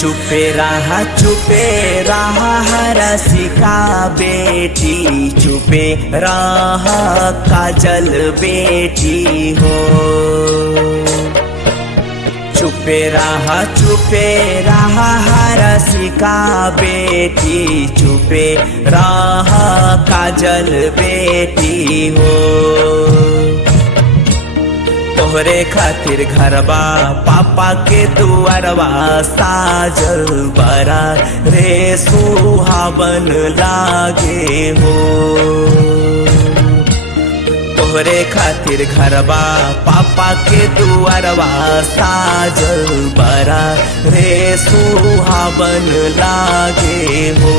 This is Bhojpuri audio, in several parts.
चुपे रहा रसिका बेटी, चुपे रहा काजल बेटी हो। चुपे रहा रसिका बेटी, चुपे रहा काजल बेटी हो। तोहरे खातिर घरबा पापा के दुआरवा साजल बरा रे सुहावन लागे हो। तोहरे खातिर घरबा पापा के दुआरवा साजल बरा रे सुहावन लागे हो।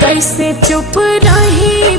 कैसे चुप रही